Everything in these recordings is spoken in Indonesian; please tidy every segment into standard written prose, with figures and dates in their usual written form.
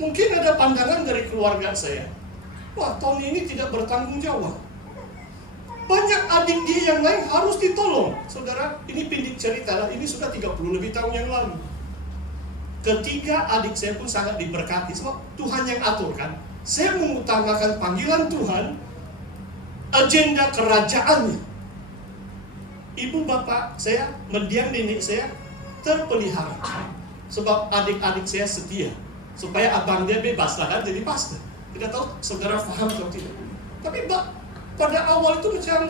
Mungkin ada pandangan dari keluarga saya, wah Tony ini tidak bertanggung jawab. Banyak adik dia yang lain harus ditolong. Saudara, ini pindik cerita lah, ini sudah 30 lebih tahun yang lalu. Ketiga adik saya pun sangat diberkati, sebab Tuhan yang atur kan. Saya mengutamakan panggilan Tuhan, agenda kerajaannya. Ibu bapak saya, mendiang nenek saya terpelihara. Sebab adik-adik saya setia, supaya abang dia bebas lah kan, jadi pastor. Tidak tahu saudara paham atau tidak. Tapi pada awal itu macam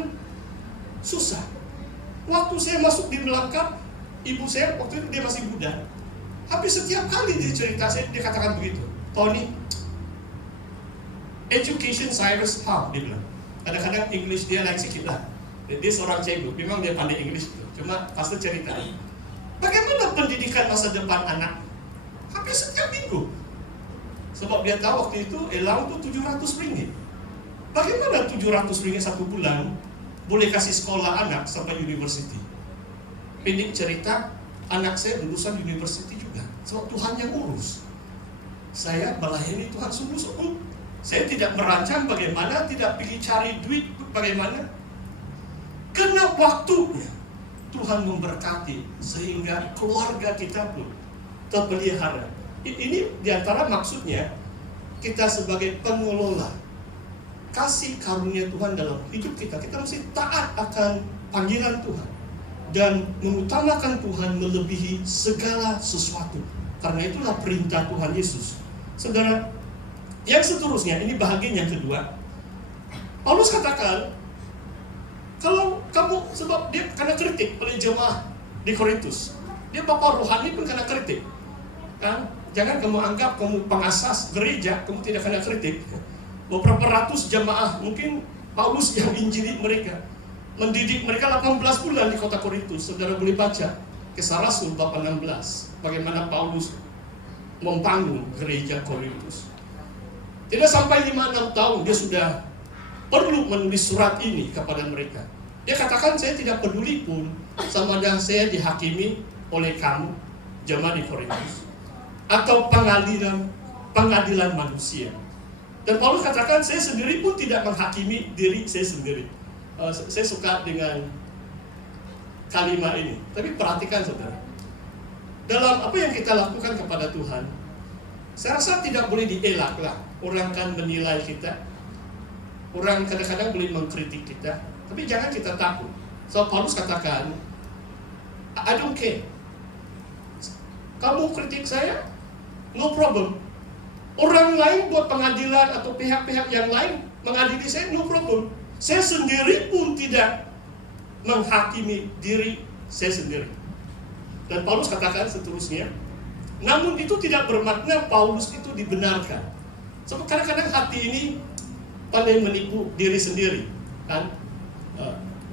susah. Waktu saya masuk di Melangkap, ibu saya waktu itu dia masih muda. Habis setiap kali dia cerita, dia katakan begitu, Tony, education Cyrus how? Dia bilang. Kadang-kadang English dia lain sedikit lah. Dia seorang cikgu, memang dia pandai English itu. Cuma pastor cerita, bagaimana pendidikan masa depan anak? Hampir setiap minggu. Sebab dia tahu waktu itu allowance itu 700 ringgit. Bagaimana 700 ringgit satu bulan boleh kasih sekolah anak sampai university? Pendek cerita, anak saya lulusan university juga. Sebab Tuhan yang urus. Saya melayani Tuhan sungguh-sungguh. Saya tidak merancang bagaimana, tidak pergi cari duit bagaimana. Kena waktunya Tuhan memberkati sehingga keluarga kita pun terpelihara. Ini diantara maksudnya kita sebagai pengelola kasih karunia Tuhan dalam hidup kita. Kita mesti taat akan panggilan Tuhan dan mengutamakan Tuhan melebihi segala sesuatu. Karena itulah perintah Tuhan Yesus. Saudara, yang seterusnya, ini bahagian yang kedua. Paulus katakan, kalau kamu, sebab dia kena kritik oleh jemaah di Korintus, dia bapa rohani pun kena kritik kan? Jangan kamu anggap kamu pengasas gereja, kamu tidak kena kritik. Beberapa ratus jemaah, mungkin Paulus yang injili mereka, mendidik mereka 18 bulan di kota Korintus. Saudara boleh baca Kisah Rasul bab 16, bagaimana Paulus membangun gereja Korintus. Tidak sampai 5-6 tahun dia sudah perlu menulis surat ini kepada mereka. Dia katakan, saya tidak peduli pun sama ada saya dihakimi oleh kamu jemaah di Korintus atau pengadilan manusia. Dan Paulus katakan, saya sendiri pun tidak menghakimi diri saya sendiri. Saya suka dengan kalimat ini. Tapi perhatikan saudara, dalam apa yang kita lakukan kepada Tuhan, saya rasa tidak boleh dielak lah. Orang kan menilai kita, orang kadang-kadang boleh mengkritik kita, tapi jangan kita takut. So Paulus katakan, I don't care. Kamu kritik saya, no problem. Orang lain buat pengadilan atau pihak-pihak yang lain mengadili saya, no problem. Saya sendiri pun tidak menghakimi diri saya sendiri. Dan Paulus katakan seterusnya, namun itu tidak bermakna Paulus itu dibenarkan. Sebab kadang-kadang hati ini pandai menipu diri sendiri, kan?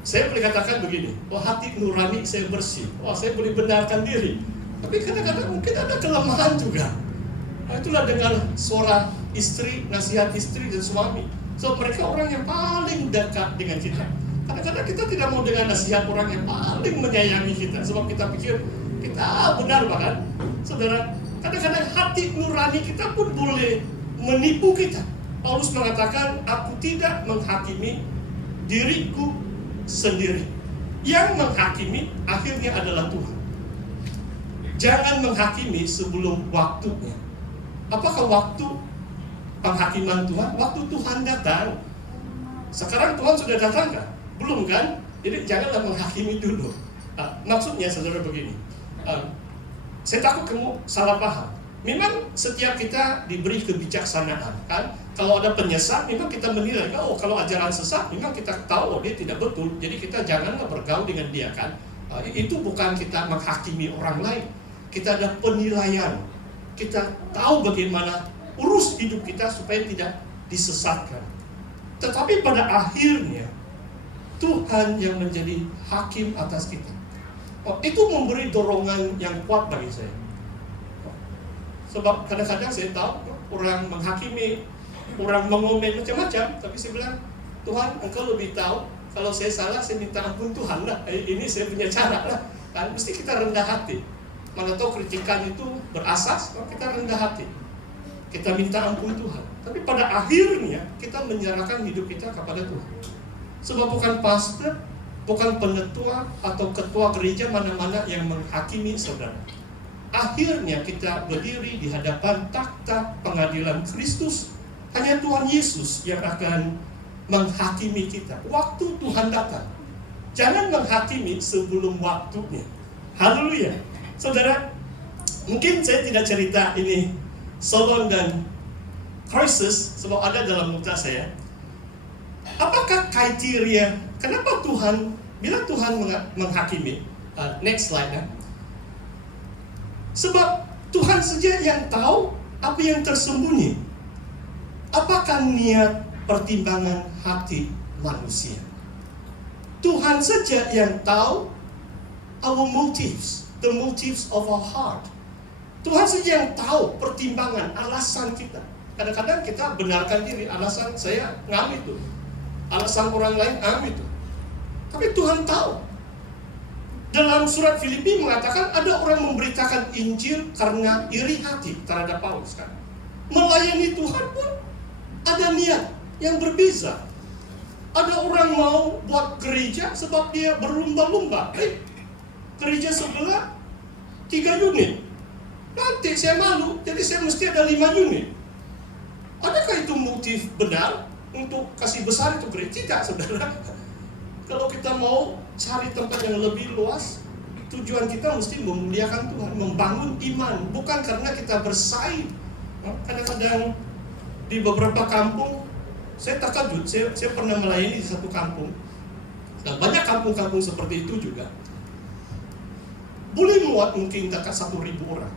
Saya boleh katakan begini, oh hati nurani saya bersih, oh saya boleh benarkan diri. Tapi kadang-kadang mungkin ada kelemahan juga. Itulah dengar suara istri, nasihat istri dan suami. So mereka orang yang paling dekat dengan kita. Kadang-kadang kita tidak mau dengar nasihat orang yang paling menyayangi kita, sebab kita pikir kita benar bahkan. Saudara, kadang-kadang hati nurani kita pun boleh menipu kita. Paulus mengatakan, aku tidak menghakimi diriku sendiri. Yang menghakimi akhirnya adalah Tuhan. Jangan menghakimi sebelum waktunya. Apakah waktu penghakiman Tuhan? Waktu Tuhan datang. Sekarang Tuhan sudah datang kan? Belum kan? Jadi janganlah menghakimi dulu. Maksudnya saudara begini, saya takut kamu salah paham. Memang setiap kita diberi kebijaksanaan kan? Kalau ada penyesat, memang kita menilai, oh kalau ajaran sesat, memang kita tahu oh, dia tidak betul. Jadi kita janganlah bergaul dengan dia kan? Itu bukan kita menghakimi orang lain. Kita ada penilaian. Kita tahu bagaimana urus hidup kita supaya tidak disesatkan. Tetapi pada akhirnya Tuhan yang menjadi hakim atas kita. Itu memberi dorongan yang kuat bagi saya. Sebab kadang-kadang saya tahu orang menghakimi, orang mengomen macam-macam, tapi saya bilang, Tuhan engkau lebih tahu. Kalau saya salah, saya minta ampun Tuhan lah. Ini saya punya cara lah. Kan mesti kita rendah hati. Mana tahu kritikan itu berasas, kalau kita rendah hati. kita minta ampun Tuhan. Tapi pada akhirnya kita menyerahkan hidup kita kepada Tuhan. Sebab bukan pastor, bukan penetua atau ketua gereja mana-mana yang menghakimi saudara. Akhirnya kita berdiri di hadapan takhta pengadilan Kristus. Hanya Tuhan Yesus yang akan menghakimi kita waktu Tuhan datang. Jangan menghakimi sebelum waktunya. Haleluya. Saudara, mungkin saya tidak cerita ini Solon dan Crisis sebab ada dalam nota saya. Apakah kriteria kenapa Tuhan bila Tuhan menghakimi? Next slide ya. Sebab Tuhan saja yang tahu apa yang tersembunyi. Apakah niat pertimbangan hati manusia? Tuhan saja yang tahu our motives, the motives of our heart. Tuhan saja yang tahu pertimbangan, alasan kita. Kadang-kadang kita benarkan diri, alasan saya ngam itu, alasan orang lain ngam itu. Tapi Tuhan tahu. Dalam surat Filipi mengatakan ada orang memberitakan Injil karena iri hati terhadap Paulus kan. Melayani Tuhan pun ada niat yang berbeza. Ada orang mau buat gereja sebab dia berlumba-lumba. Gereja sebelah 3 unit. Nanti saya malu, jadi saya mesti ada 5 unit. Adakah itu motif benar untuk kasih besar itu gereja? Tidak, saudara. Kalau kita mau cari tempat yang lebih luas, tujuan kita mesti memuliakan Tuhan, membangun iman, bukan karena kita bersaing. Kadang-kadang di beberapa kampung, saya takjub, saya pernah melayani di satu kampung, dan banyak kampung-kampung seperti itu juga. Boleh muat mungkin dekat 1.000 orang,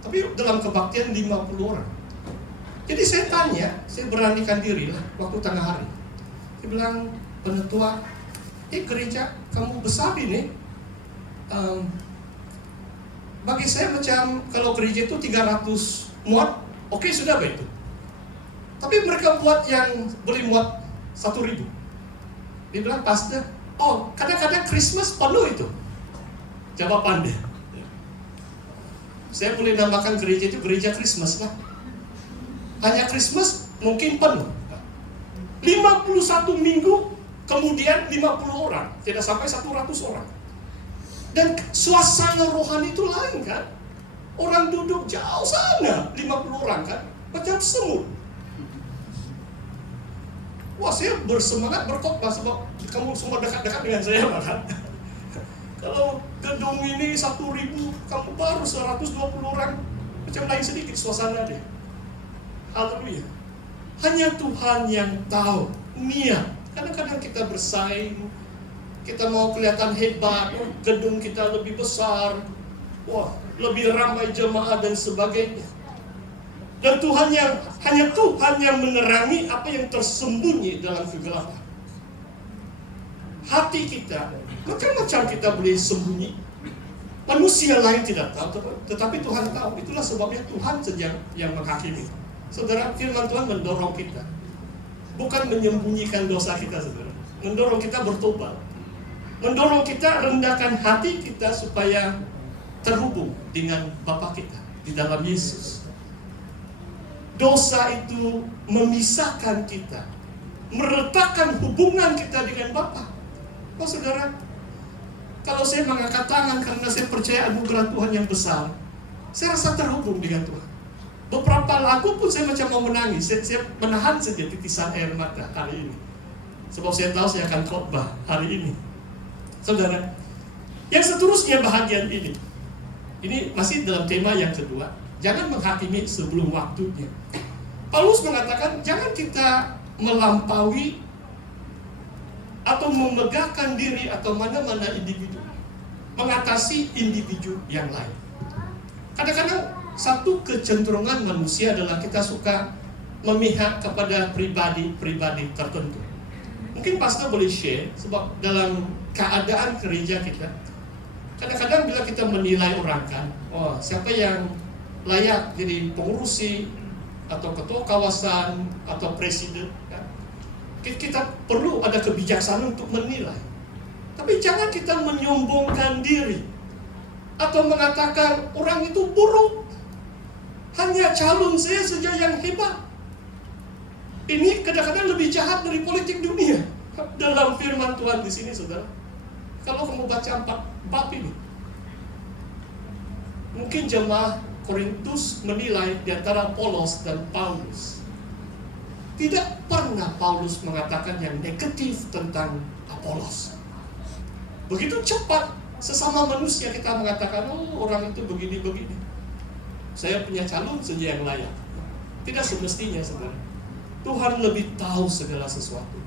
tapi dalam kebaktian 50 orang. Jadi saya tanya, saya beranikan diri lah waktu tengah hari. Saya bilang, penetua, gereja kamu besar ini, bagi saya macam kalau gereja itu 300 muat, oke, sudah begitu. Tapi mereka buat yang boleh muat 1.000. Dia bilang, pastor, kadang-kadang Christmas penuh itu. Jawaban dia. Saya boleh namakan gereja itu gereja Christmas lah. Hanya Christmas mungkin penuh. 51 minggu kemudian 50 orang, tidak sampai 100 orang. Dan suasana rohani itu lain kan. Orang duduk jauh sana, 50 orang kan, macam semut. Wah, saya bersemangat berkhotbah sebab kamu semua dekat-dekat dengan saya kan. Kalau gedung ini 1.000, kamu baru 120 orang, macam lain sedikit suasana dia. Haleluya. Hanya Tuhan yang tahu niat. Kadang-kadang kita bersaing, kita mau kelihatan hebat, gedung kita lebih besar, lebih ramai jemaah dan sebagainya. Dan hanya Tuhan yang menerangi apa yang tersembunyi dalam kegelapan. Hati kita, macam-macam kita boleh sembunyi. Manusia lain tidak tahu, tetapi Tuhan tahu. Itulah sebabnya Tuhan saja yang menghakimi. Saudara, firman Tuhan mendorong kita, bukan menyembunyikan dosa kita, saudara. Mendorong kita bertobat, mendorong kita rendahkan hati kita supaya terhubung dengan Bapa kita di dalam Yesus. Dosa itu memisahkan kita, meretakkan hubungan kita dengan Bapa. Saudara, kalau saya mengangkat tangan karena saya percaya anugerah Tuhan yang besar, saya rasa terhubung dengan Tuhan. Beberapa lagu pun saya macam mau menangis. Saya menahan saja titisan air mata hari ini, sebab saya tahu saya akan khotbah hari ini. Saudara, yang seterusnya bahagian ini masih dalam tema yang kedua. Jangan menghakimi sebelum waktunya. Paulus mengatakan jangan kita melampaui atau memegahkan diri atau mana-mana individu mengatasi individu yang lain. Kadang-kadang satu kecenderungan manusia adalah kita suka memihak kepada pribadi-pribadi tertentu. Mungkin pastor boleh share, sebab dalam keadaan gereja kita, kadang-kadang bila kita menilai orang kan, siapa yang layak jadi pengurusi atau ketua kawasan atau presiden kan? Kita perlu ada kebijaksanaan untuk menilai. Tapi jangan kita menyombongkan diri atau mengatakan orang itu buruk. Hanya calon saya saja yang hebat. Ini kadang-kadang lebih jahat dari politik dunia. Dalam firman Tuhan di sini, saudara. Kalau kamu baca 4 bab ini, mungkin jemaah Korintus menilai di antara Apolos dan Paulus. Tidak pernah Paulus mengatakan yang negatif tentang Apolos. Begitu cepat sesama manusia kita mengatakan, oh orang itu begini-begini. Saya punya calon saja yang layak. Tidak semestinya, saudara. Tuhan lebih tahu segala sesuatu.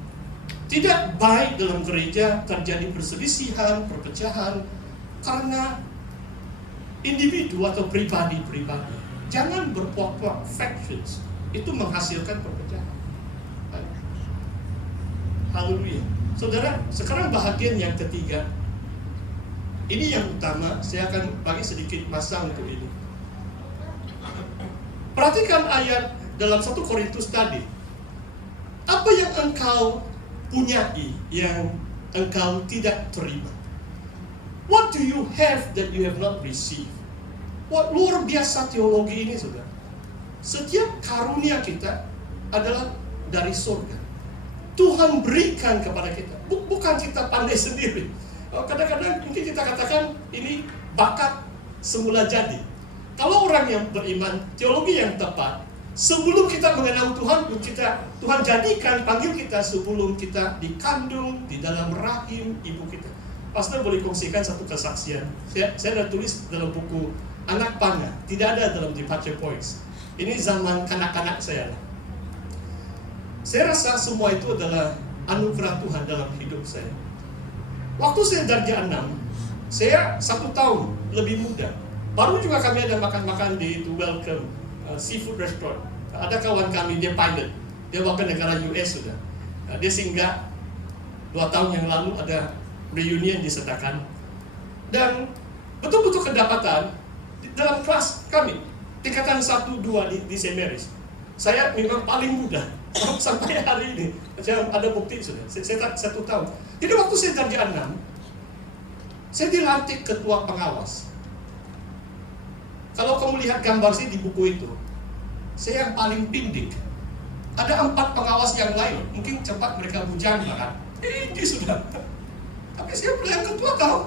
Tidak baik dalam gereja terjadi perselisihan, perpecahan karena individu atau pribadi-pribadi. Jangan berpuak-puak factions. Itu menghasilkan perpecahan. Haleluya. Saudara, sekarang bahagian yang ketiga. Ini yang utama, saya akan bagi sedikit masa untuk ini. Perhatikan ayat dalam 1 Korintus tadi. Apa yang engkau punyai yang engkau tidak terima? What do you have that you have not received? What luar biasa teologi ini, saudara. Setiap karunia kita adalah dari surga. Tuhan berikan kepada kita. Bukan kita pandai sendiri. Kadang-kadang mungkin kita katakan ini bakat semula jadi. Kalau orang yang beriman, teologi yang tepat, sebelum kita mengenal Tuhan, Tuhan jadikan, panggil kita sebelum kita dikandung di dalam rahim ibu kita. Pastor boleh kongsikan satu kesaksian. Saya sudah tulis dalam buku Anak Panah, tidak ada dalam Departure Points. Ini zaman kanak-kanak saya. Saya rasa semua itu adalah anugerah Tuhan dalam hidup saya. Waktu saya darjah 6, saya 1 tahun lebih muda. Baru juga kami ada makan-makan di Welcome Seafood Restaurant. Ada kawan kami, dia pilot. Dia warga negara US sudah. Dia singgah 2 tahun yang lalu ada reunion di Setakan. Dan betul-betul kedapatan dalam kelas kami, tingkatan 1-2 di St. Mary's. Saya memang paling muda sampai hari ini. Saya ada bukti sudah. Saya 1 tahun. Jadi waktu saya darjah 6, saya dilantik ketua pengawas. Kalau kamu lihat gambar sih di buku itu, saya yang paling pindik. Ada 4 pengawas yang lain, mungkin cepat mereka bujang kan? Ini sudah. Tapi saya yang ketua tahu.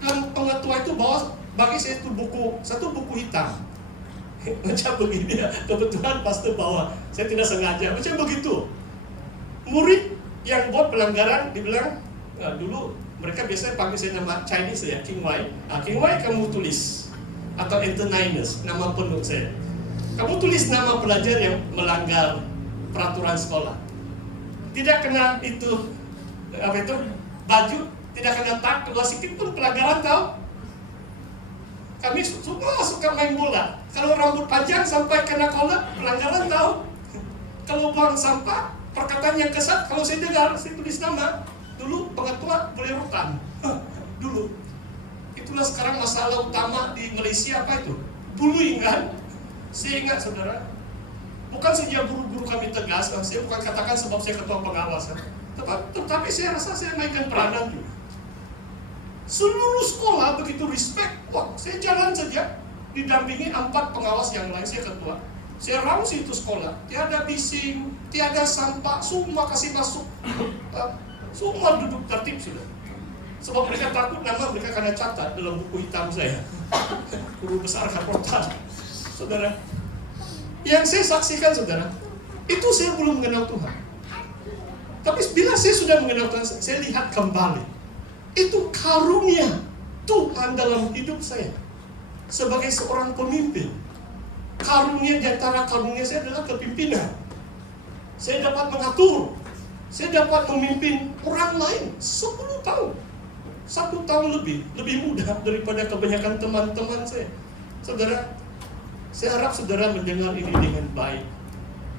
Dan pengetua itu bawa bagi saya itu satu buku hitam. Macam begini ya, kebetulan pastor bawa. Saya tidak sengaja, macam begitu. Murid yang buat pelanggaran dibilang, dulu mereka biasanya panggil saya nama Chinese ya, King Wai. King Wai kamu tulis, atau Antoninus, nama penuh saya. Kamu tulis nama pelajar yang melanggar peraturan sekolah. Tidak kena itu, baju, tidak kena tag, kalau sedikit pun pelanggaran tahu. Kami semua suka main bola. Kalau rambut panjang sampai kena kolak, pelanggaran tahu. Kalau buang sampah, perkataan yang kesat, kalau saya dengar, saya tulis nama. Dulu pengetua boleh rutan. Dulu. Itulah sekarang masalah utama di Malaysia apa itu? Bullying kan? Saya ingat saudara, bukan saja guru-guru kami tegas, saya bukan katakan sebab saya ketua pengawas. Tetapi saya rasa saya mainkan peranan juga. Seluruh sekolah begitu respect. Wah, saya jalan saja didampingi 4 pengawas yang lain, saya ketua. Saya raus itu sekolah, tiada bising, tiada sampah, semua kasih masuk. Semua duduk tertib sudah. Sebab mereka takut nama mereka kena catat dalam buku hitam saya. Guru besar Kapotan. Saudara, yang saya saksikan saudara, itu saya belum mengenal Tuhan. Tapi bila saya sudah mengenal Tuhan, saya lihat kembali. Itu karunia Tuhan dalam hidup saya sebagai seorang pemimpin. Karunia di antara karunia saya adalah kepimpinan. Saya dapat mengatur, saya dapat memimpin orang lain 10 tahun. 1 tahun lebih muda daripada kebanyakan teman-teman saya. Saudara, saya harap saudara mendengar ini dengan baik.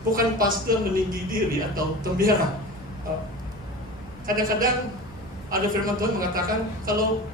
Bukan pastor meninggi diri atau tembera. Kadang-kadang ada firman Tuhan mengatakan, kalau